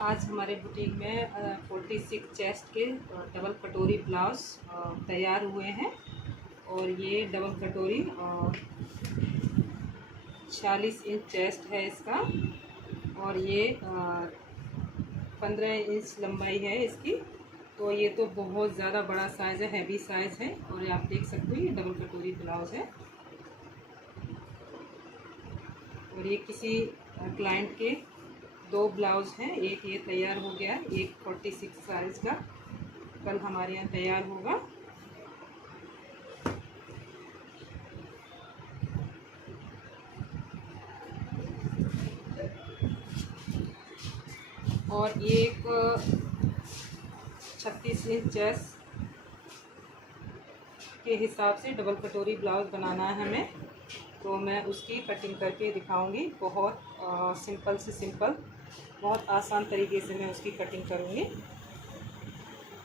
आज हमारे बुटीक में 46 चेस्ट के डबल कटोरी ब्लाउज तैयार हुए हैं। और ये डबल कटोरी 46 इंच चेस्ट है इसका, और ये 15 इंच लंबाई है इसकी। तो ये तो बहुत ज़्यादा बड़ा साइज़ है, हैवी साइज़ है। और ये आप देख सकते हो, ये डबल कटोरी ब्लाउज़ है। और ये किसी क्लाइंट के 2 ब्लाउज़ हैं, एक ये तैयार हो गया, एक 46 साइज़ का कल हमारे यहाँ तैयार होगा। और ये एक 36 इंच चेस्ट के हिसाब से डबल कटोरी ब्लाउज़ बनाना है हमें, तो मैं उसकी कटिंग करके दिखाऊंगी। बहुत सिंपल से सिंपल, बहुत आसान तरीके से मैं उसकी कटिंग करूंगी।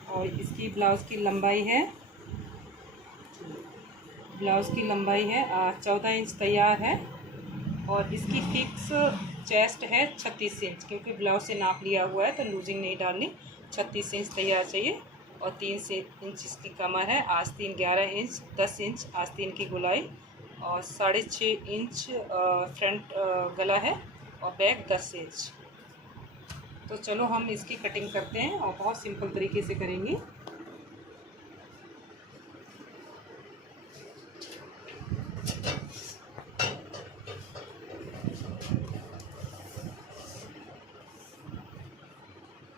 और इसकी ब्लाउज़ की लंबाई है 14 इंच तैयार है। और इसकी फिक्स चेस्ट है 36 इंच, क्योंकि ब्लाउज से नाप लिया हुआ है तो लूजिंग नहीं डालनी। 36 इंच तैयार चाहिए। और 3 इंच इसकी कमर है, आस्तीन 11 इंच, 10 इंच आस्तीन की गोलाई, और 6.5 इंच फ्रंट गला है, और बैक 10 इंच। तो चलो हम इसकी कटिंग करते हैं, और बहुत सिंपल तरीके से करेंगे।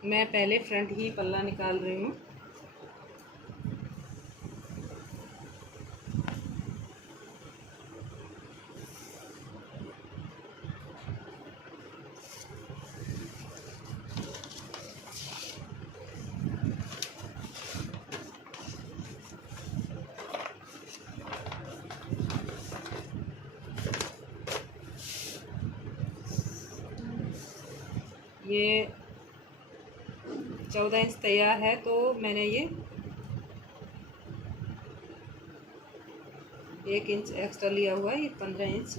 मैं पहले फ्रंट ही पल्ला निकाल रही हूँ। ये 14 इंच तैयार है, तो मैंने ये 1 इंच एक्स्ट्रा लिया हुआ है, ये 15 इंच।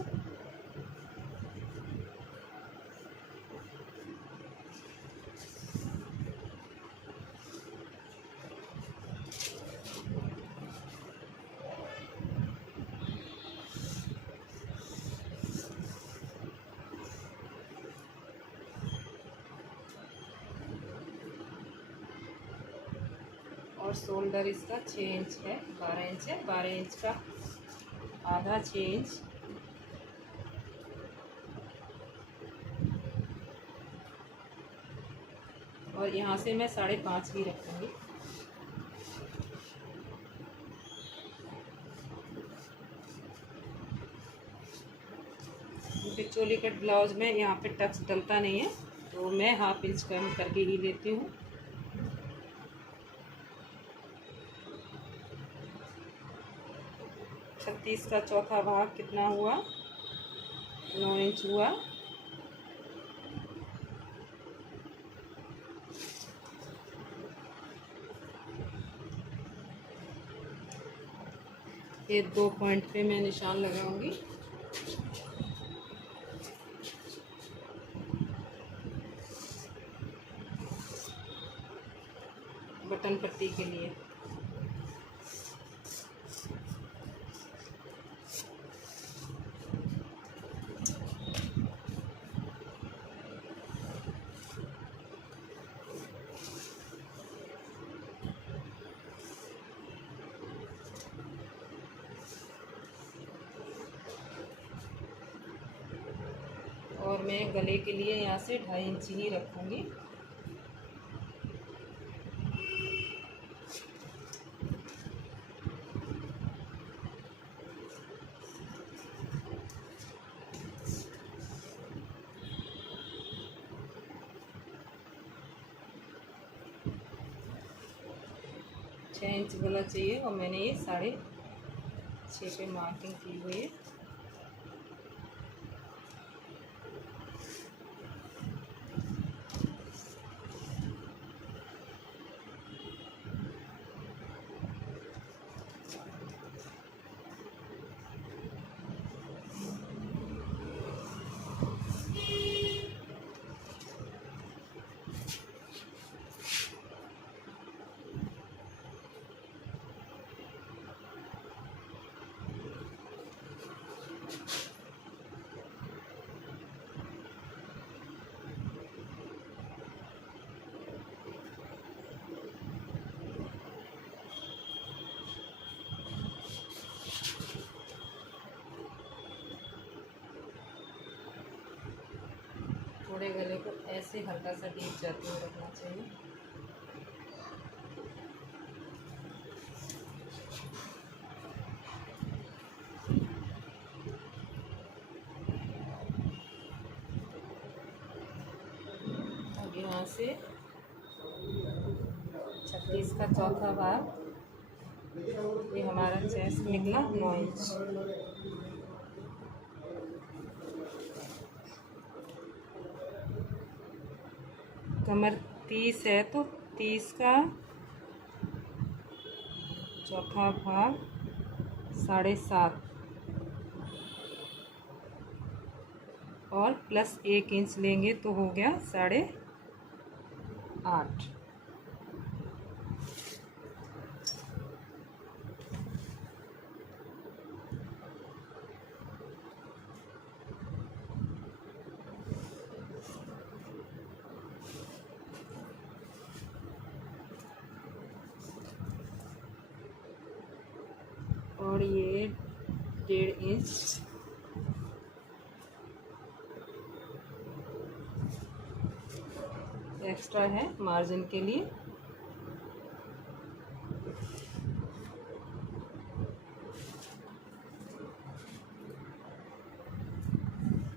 और शोल्डर इसका 6 इंच है, 12 इंच है, 12 इंच का आधा 6 इंच। और यहाँ से मैं 5.5 ही रखूँगी। क्योंकि चोली कट ब्लाउज में यहाँ पे टक्स डलता नहीं है, तो मैं ½ इंच कम करके ही लेती हूँ। छत्तीस का चौथा भाग कितना हुआ? 9 इंच हुआ। ये 2 पॉइंट पे मैं निशान लगाऊंगी। बटन पट्टी के लिए। और मैं गले के लिए यहाँ से 2.5 इंच ही रखूँगी। छः इंच गला चाहिए, और मैंने ये 6.5 पे मार्किंग की हुई है। हमारे गले को ऐसे हल्का सा डीप जाते हुए रखना चाहिए। अब यहाँ से 36 का चौथा भाग, ये हमारा चेस्ट निकला 9 इंच। कमर 30 है तो 30 का चौथा भाग 7.5 और प्लस 1 इंच लेंगे तो हो गया 8.5। और ये 1.5 इंच एक्स्ट्रा है मार्जिन के लिए।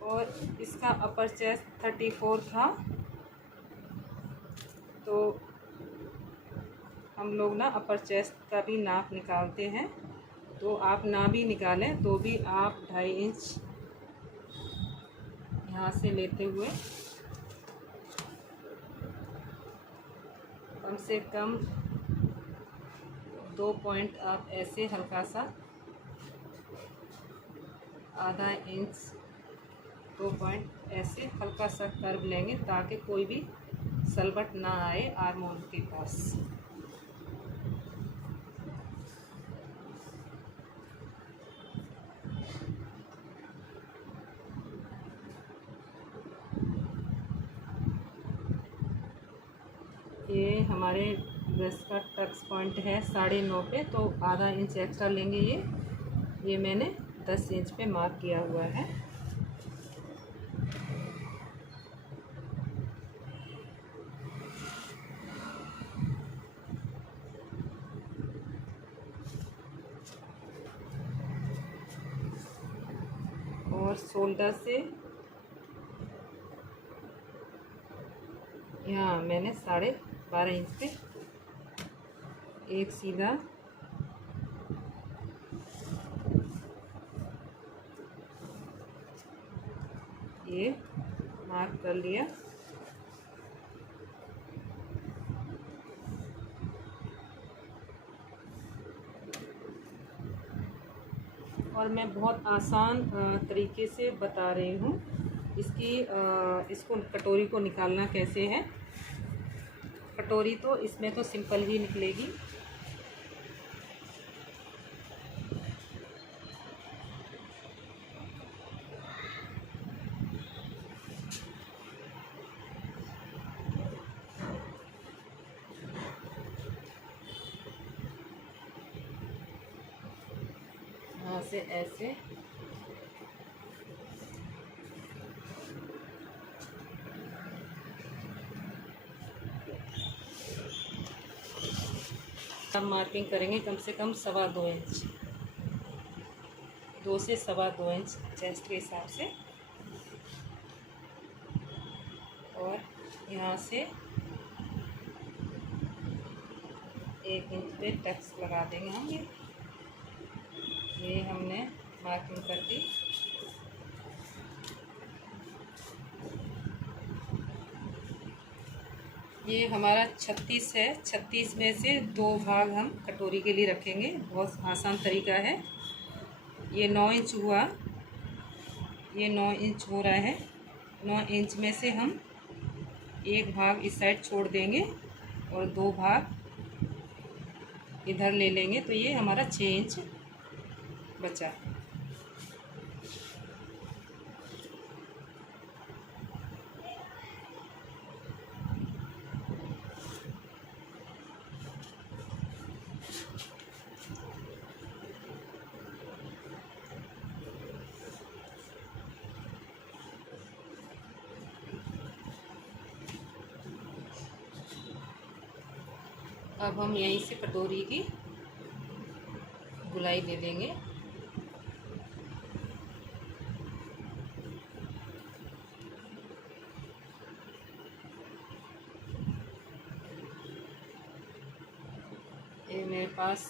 और इसका अपर चेस्ट 34 था, तो हम लोग ना अपर चेस्ट का भी नाप निकालते हैं। तो आप ना भी निकालें तो भी आप 2.5 इंच यहाँ से लेते हुए कम से कम 2 पॉइंट आप ऐसे हल्का सा आधा इंच 2 पॉइंट ऐसे हल्का सा कर्व लेंगे ताकि कोई भी सलवट ना आए आर्म होल के पास। ये हमारे ब्रेस्ट का टक्स पॉइंट है 9.5 पे, तो आधा इंच एक्स्ट्रा लेंगे। ये मैंने 10 इंच पे मार्क किया हुआ है। और शोल्डर से यहाँ मैंने 12.5 इंच पे एक सीधा ये मार्क कर लिया। और मैं बहुत आसान तरीके से बता रही हूँ इसको कटोरी को निकालना कैसे है। कटोरी तो इसमें तो सिंपल ही निकलेगी। यहाँ से ऐसे अब मार्किंग करेंगे कम से कम 2.25 इंच, 2 से 2.25 इंच चेस्ट के हिसाब से। और यहाँ से 1 इंच पे टक्स लगा देंगे हम। ये हमने मार्किंग कर दी। ये हमारा 36 है। 36 में से 2 भाग हम कटोरी के लिए रखेंगे। बहुत आसान तरीका है। ये 9 इंच हुआ, ये 9 इंच हो रहा है। 9 इंच में से हम 1 भाग इस साइड छोड़ देंगे और 2 भाग इधर ले लेंगे, तो ये हमारा 6 इंच बचा। अब हम यहीं से कटोरी की गुलाई दे देंगे। ये मेरे पास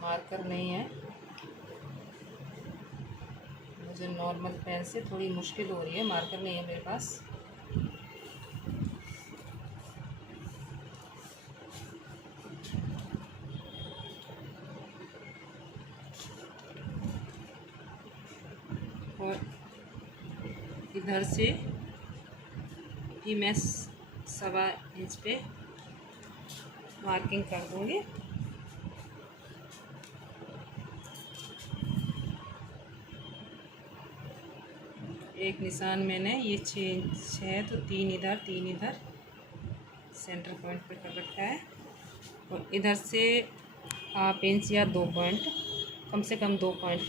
मार्कर नहीं है, मुझे नॉर्मल पेन से थोड़ी मुश्किल हो रही है, मार्कर नहीं है मेरे पास। और इधर से भी मैं 1.25 इंच पे मार्किंग कर दूँगी। एक निशान मैंने ये 6 इंच है तो 3 इधर सेंटर पॉइंट पे कर रखा है। और इधर से 1/2 इंच या 2 पॉइंट, कम से कम 2 पॉइंट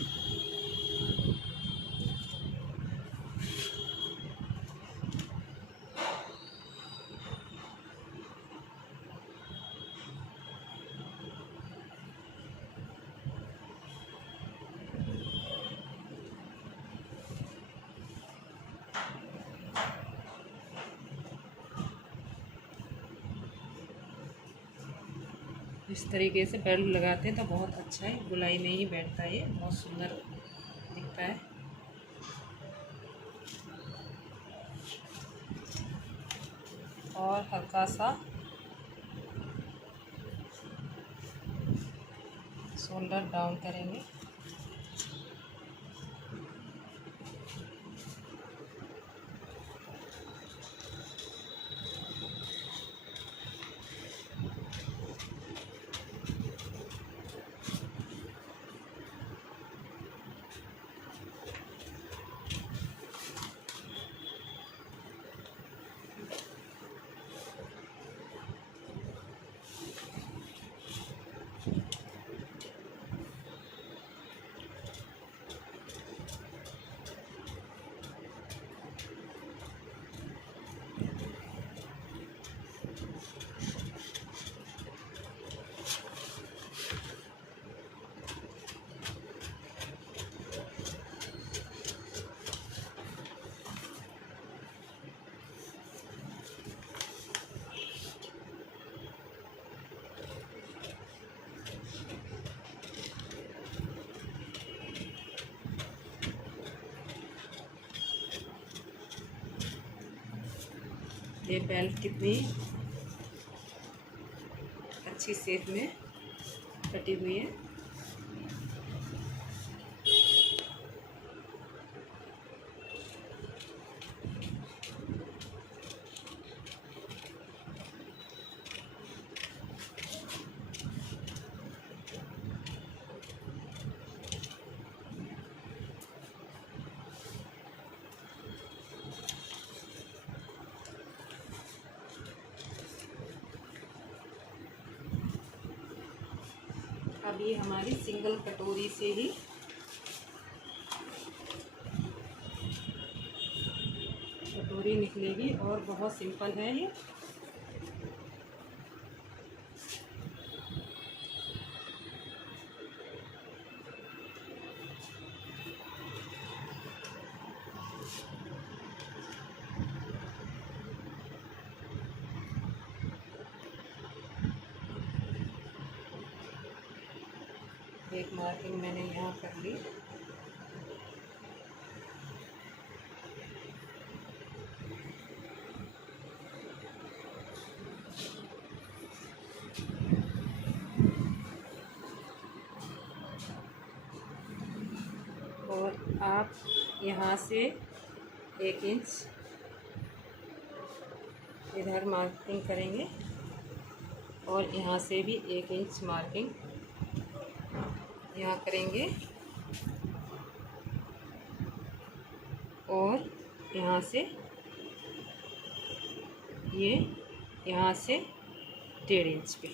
इस तरीके से बेल्ट लगाते हैं तो बहुत अच्छा है, गुलाई में ही बैठता है, ये बहुत सुंदर दिखता है। और हल्का सा शोल्डर डाउन करेंगे। ये बेल्ट कितनी अच्छी शेप में कटी हुई है। अब ये हमारी सिंगल कटोरी से ही कटोरी निकलेगी और बहुत सिंपल है ये। एक मार्किंग मैंने यहाँ कर ली। और आप यहाँ से 1 इंच इधर मार्किंग करेंगे और यहाँ से भी 1 इंच मार्किंग यहाँ करेंगे और यहाँ से ये यहाँ से 1.5 इंच पे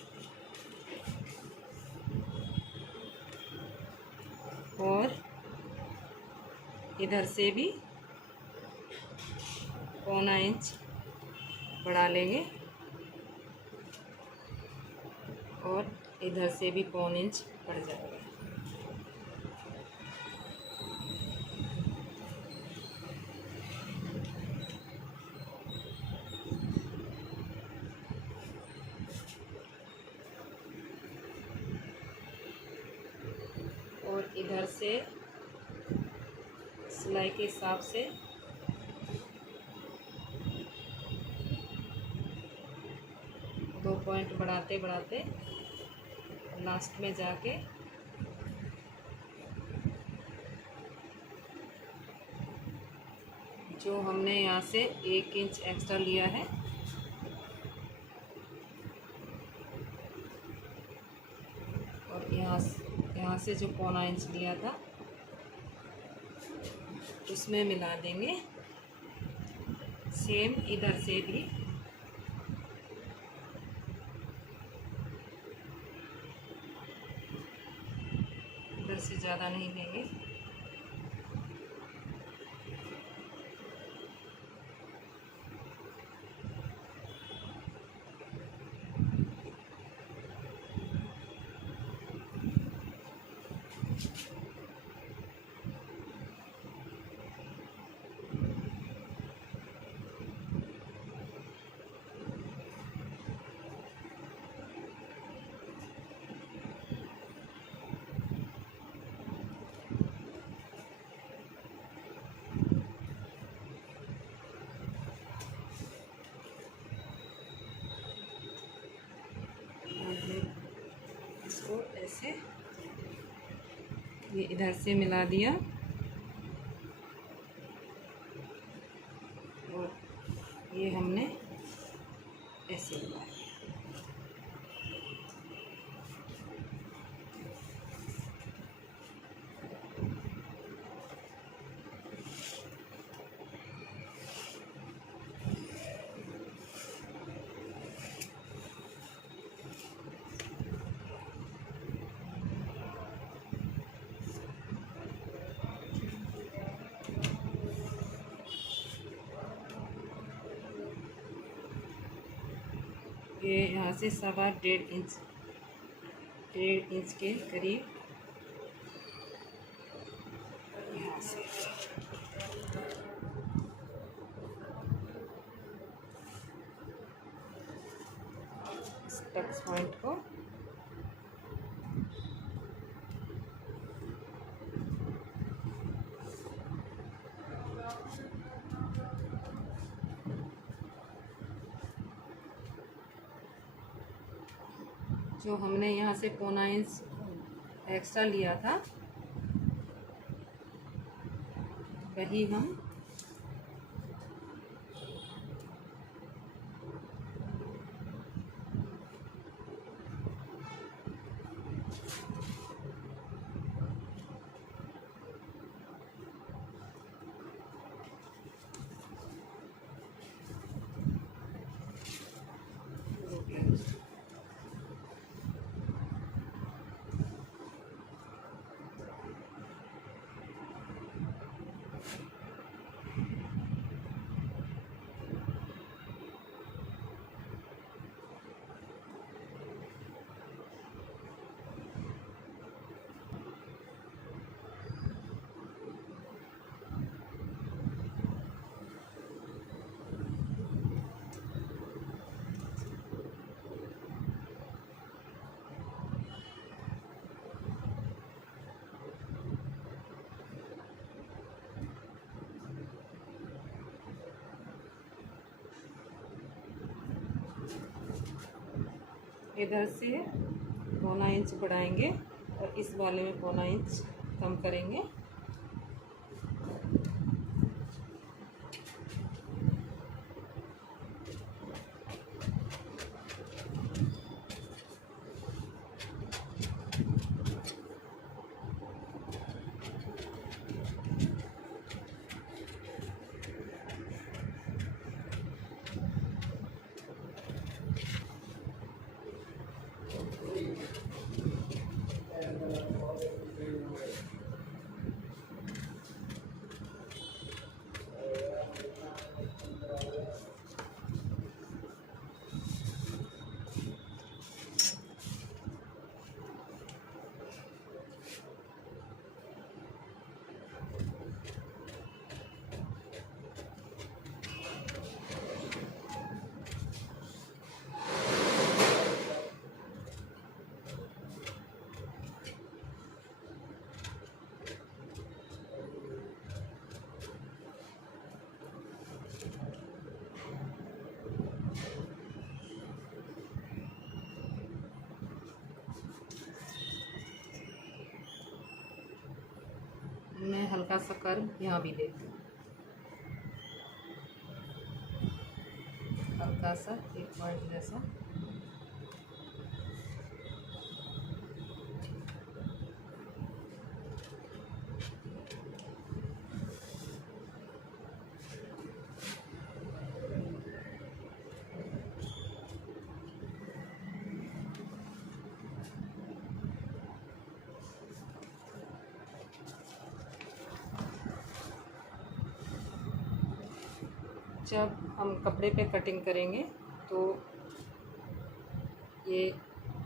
और इधर से भी 1.25 इंच बढ़ा लेंगे और इधर से भी 1.25 इंच पड़ जाएगा। और इधर से सिलाई के हिसाब से दो पॉइंट बढ़ाते बढ़ाते लास्ट में जाके जो हमने यहाँ से 1 इंच एक्स्ट्रा लिया है और यहाँ से जो 1.25 इंच लिया था उसमें मिला देंगे। सेम इधर से भी इधर से ज़्यादा नहीं लेंगे। इसको ऐसे ये इधर से मिला दिया और ये हमने ऐसे मिलाया। ये यहाँ से 1.5 इंच के करीब यहाँ से टक्स पॉइंट को जो हमने यहाँ से 1.25 इंच एक्स्ट्रा लिया था वही हम इधर से 1.25 इंच बढ़ाएंगे और इस वाले में 1.25 इंच कम करेंगे। हल्का सा कर्व यहाँ भी देती हूँ, हल्का सा एक पॉइंट जैसा। जब हम कपड़े पे कटिंग करेंगे तो ये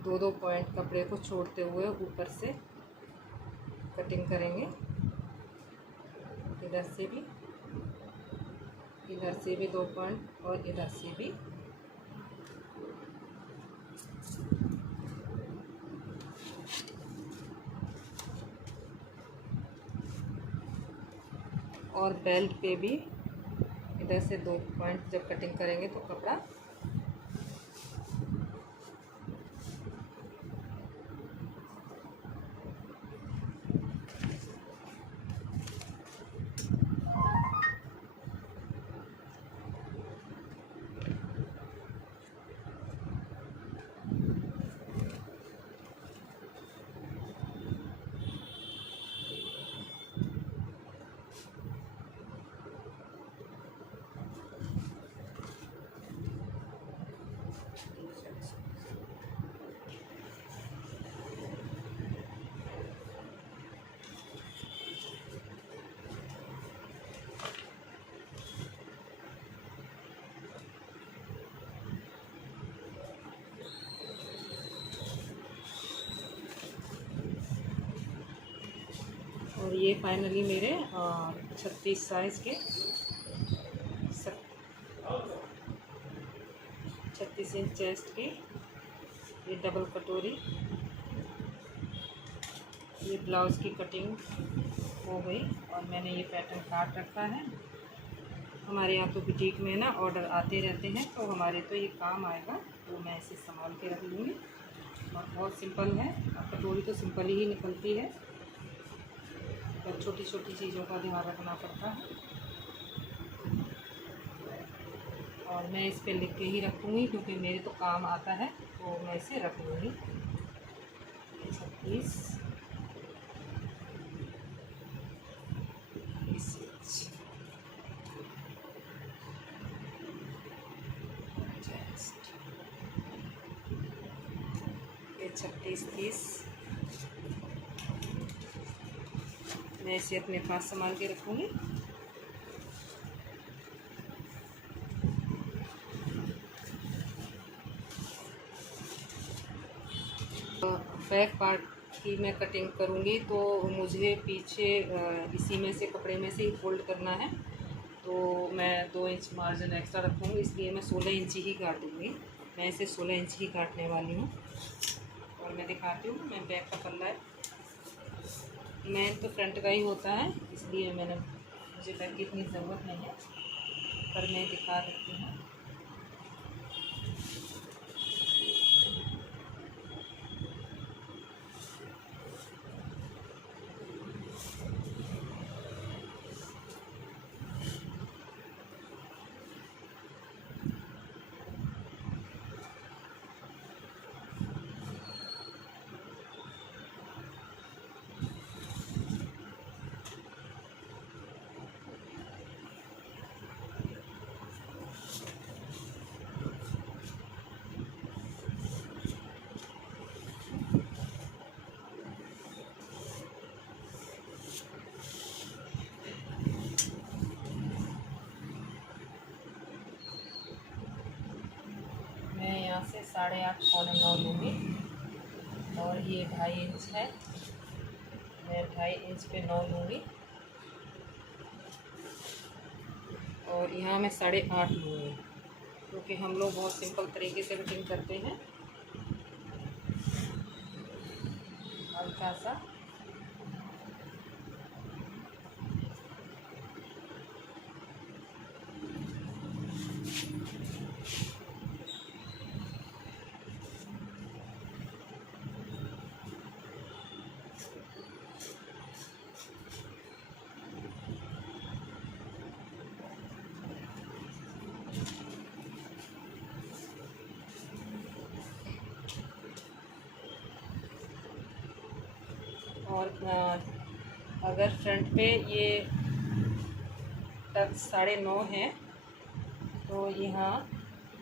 दो दो पॉइंट कपड़े को छोड़ते हुए ऊपर से कटिंग करेंगे, इधर से भी 2 पॉइंट और इधर से भी। और बेल्ट पे भी इधर से 2 पॉइंट जब कटिंग करेंगे तो कपड़ा और ये फाइनली मेरे 36 साइज़ के 36 इंच चेस्ट की ये डबल कटोरी, ये ब्लाउज़ की कटिंग हो गई। और मैंने ये पैटर्न काट रखा है। हमारे यहाँ तो बुटीक में ना ऑर्डर आते रहते हैं, तो हमारे तो ये काम आएगा, तो मैं इसे संभाल के रख लूँगी। और बहुत सिंपल है, कटोरी तो सिंपल ही निकलती है, पर छोटी छोटी चीज़ों का ध्यान रखना पड़ता है। और मैं इस पे लिख के ही रखूँगी क्योंकि मेरे तो काम आता है, तो मैं इसे रख लूँगी। 36 36-30 मैं इसे अपने पास संभाल के रखूँगी। बैक पार्ट की मैं कटिंग करूँगी तो मुझे पीछे इसी में से कपड़े में से ही फोल्ड करना है, तो मैं 2 इंच मार्जिन एक्स्ट्रा रखूँगी, इसलिए मैं 16 इंच ही काट दूँगी। मैं इसे 16 इंच ही काटने वाली हूँ। और मैं दिखाती हूँ, मैं बैक का पल्ला है, मेन तो फ्रंट का ही होता है, इसलिए मुझे बैक की इतनी ज़रूरत नहीं है, पर मैं दिखा देती हूँ। यहाँ से 8.5 पौने 9 लूँगी, और ये 2.5 इंच है, मैं 2.5 इंच पे 9 लूँगी, और यहाँ मैं 8.5 लूँगी, क्योंकि हम लोग बहुत सिंपल तरीके से कटिंग करते हैं। हल्का सा और अगर फ्रंट पे ये टक्स 9.5 है तो यहाँ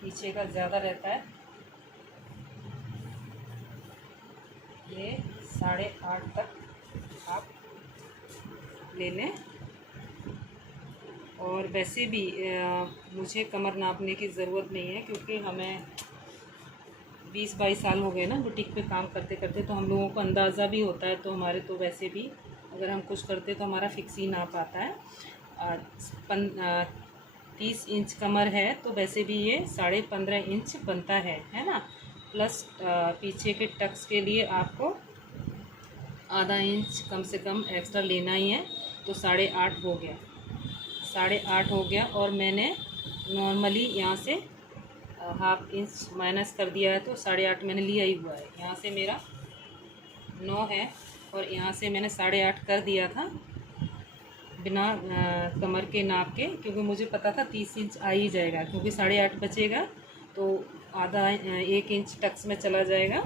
पीछे का ज़्यादा रहता है, ये 8.5 तक आप ले लें। और वैसे भी मुझे कमर नापने की ज़रूरत नहीं है, क्योंकि हमें 20-22 साल हो गए ना बुटीक पे काम करते करते, तो हम लोगों को अंदाज़ा भी होता है। तो हमारे तो वैसे भी अगर हम कुछ करते तो हमारा फिक्स ही नाप आता है। 30 इंच कमर है तो वैसे भी ये 15.5 इंच बनता है ना। प्लस पीछे के टक्स के लिए आपको आधा इंच कम से कम एक्स्ट्रा लेना ही है, तो 8.5 हो गया, 8.5 हो गया। और मैंने नॉर्मली यहाँ से हाफ इंच माइनस कर दिया है, तो 8.5 मैंने लिया ही हुआ है। यहाँ से मेरा 9 है और यहाँ से मैंने 8.5 कर दिया था बिना कमर के नाप के, क्योंकि मुझे पता था 30 इंच आ ही जाएगा, क्योंकि 8.5 बचेगा तो आधा 1 इंच टक्स में चला जाएगा,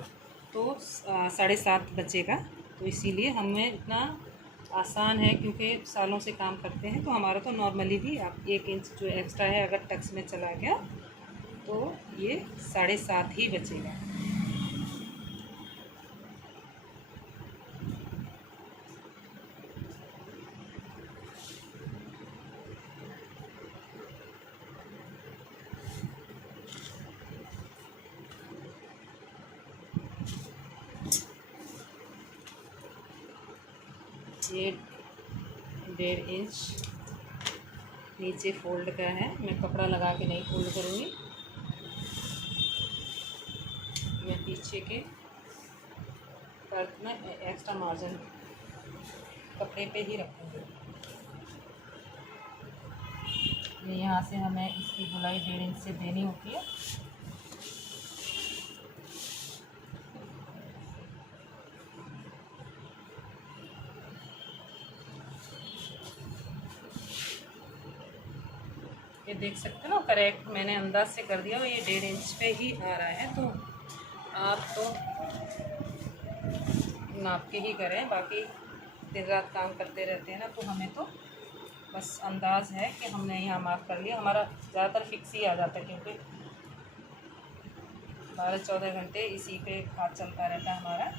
तो 7.5 बचेगा। तो इसीलिए हमें इतना आसान है, क्योंकि सालों से काम करते हैं, तो हमारा तो नॉर्मली भी आप 1 इंच जो एक्स्ट्रा है अगर टक्स में चला गया तो ये 7.5 ही बचेगा। ये 1.5 इंच नीचे फोल्ड का है, मैं कपड़ा लगा के नहीं फोल्ड करूँगी, मैं पीछे के पर्थ में एक्स्ट्रा मार्जिन कपड़े पे ही रखूँगी। ये यहाँ से हमें इसकी गुलाई 1.5 इंच से देनी होती है। ये देख सकते हो ना, करेक्ट मैंने अंदाज से कर दिया, ये 1.5 इंच पे ही आ रहा है। तो आप तो नाप के ही करें, बाकी दिन रात काम करते रहते हैं ना, तो हमें तो बस अंदाज़ है कि हमने यहाँ माप कर लिया, हमारा ज़्यादातर फिक्स ही आ जाता है, क्योंकि 12-14 घंटे इसी पे हाथ चलता रहता है हमारा।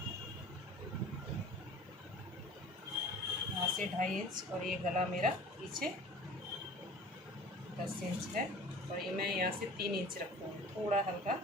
यहाँ से 2.5 इंच और ये गला मेरा पीछे 10 इंच है, और ये मैं यहाँ से 3 इंच रखूँगी, थोड़ा हल्का।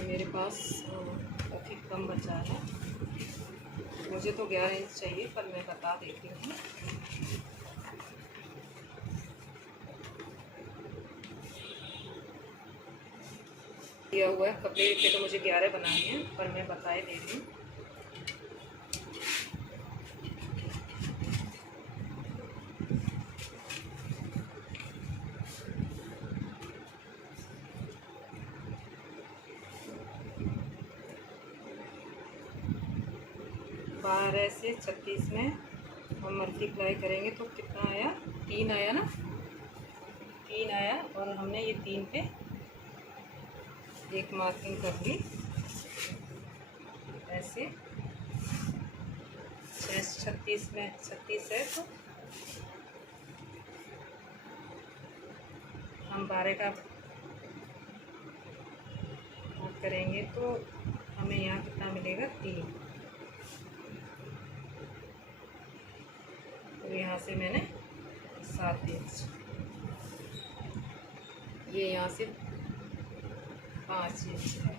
मेरे पास काफ़ी कम बचा है, मुझे तो 11 इंच चाहिए, पर मैं बता देती हूँ। दिया हुआ है कपड़े पे, तो मुझे 11 बनाने हैं, पर मैं बताए दे रही हूँ। 12 से 36 में हम मल्टीप्लाई करेंगे तो कितना आया, 3 आया ना, 3 आया। और हमने ये 3 पे एक मार्किंग कर ली ऐसे। 36 में 36 है तो हम 12 का करेंगे तो हमें यहाँ कितना मिलेगा, 3। तो यहाँ से मैंने 7 इंच, ये यहाँ से 5 इंच है।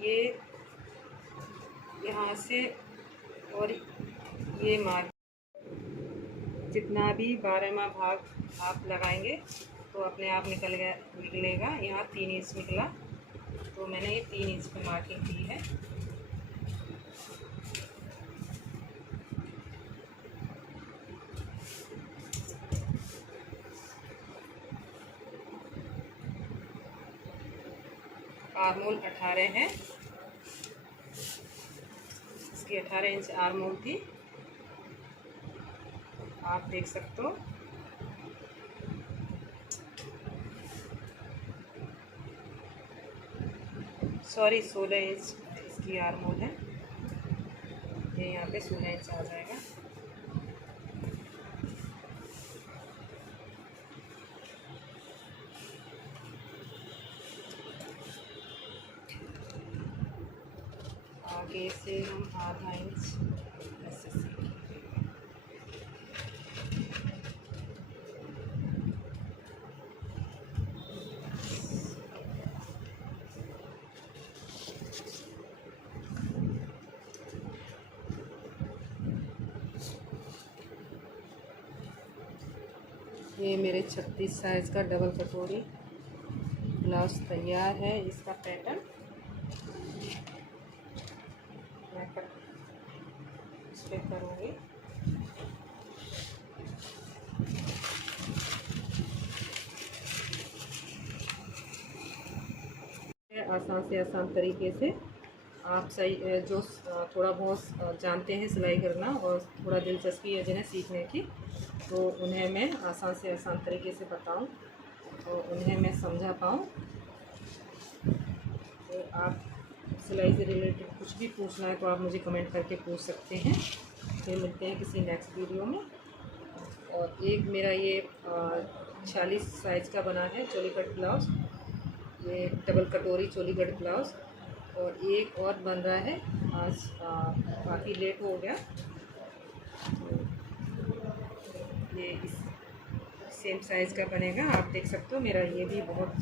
ये यहाँ से और ये मार्क, जितना भी 12वां भाग आप लगाएंगे तो अपने आप निकलेगा। यहाँ 3 इंच निकला तो मैंने ये 3 इंच पर मार्किंग की है। आर्मोल 18 है, इसकी 18 इंच आर्मोल थी, आप देख सकते हो। सॉरी 16 इंच इसकी आर्मोल है, ये यहाँ पे 16 इंच आ जाएगा। आगे से हम आधा इंच ऐसे सीखेंगे। ये मेरे 36 साइज़ का डबल कटोरी ब्लाउज तैयार है। इसका पैटर्न मैं इस पर करूँगी। आसान से आसान तरीके से आप सही जो थोड़ा बहुत जानते हैं सिलाई करना और थोड़ा दिलचस्पी है जिन्हें सीखने की, तो उन्हें मैं आसान से आसान तरीके से बताऊं और उन्हें मैं समझा पाऊं। तो आप सिलाई से रिलेटेड कुछ भी पूछना है तो आप मुझे कमेंट करके पूछ सकते हैं। फिर मिलते हैं किसी नेक्स्ट वीडियो में। और एक मेरा ये 46 साइज़ का बना है चोली कट ब्लाउज़, ये डबल कटोरी चोली कट ब्लाउज़, और एक और बन रहा है। आज काफ़ी लेट हो गया, तो ये इस सेम साइज़ का बनेगा। आप देख सकते हो मेरा ये भी ये बहुत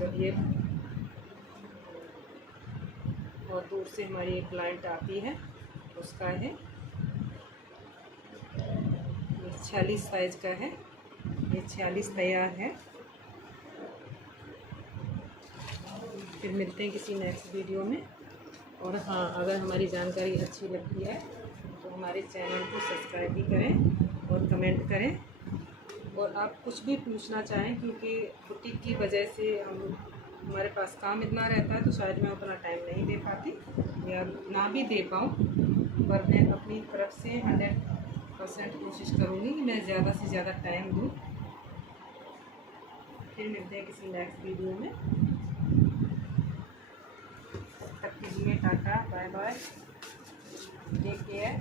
दूर से हमारी एक क्लाइंट आती है, उसका है। ये 46 साइज़ का है, ये 46 तैयार है। फिर मिलते हैं किसी नेक्स्ट वीडियो में। और हाँ, अगर हमारी जानकारी अच्छी लगती है तो हमारे चैनल को सब्सक्राइब भी करें और कमेंट करें। और आप कुछ भी पूछना चाहें, क्योंकि बुटीक की वजह से हमारे पास काम इतना रहता है तो शायद मैं उतना टाइम नहीं दे पाती या ना भी दे पाऊँ, पर मैं अपनी तरफ से 100% कोशिश करूँगी कि मैं ज़्यादा से ज़्यादा टाइम दूँ। फिर मिलते हैं किसी नेक्स्ट वीडियो में। तब तक के लिए tata, bye bye, take care.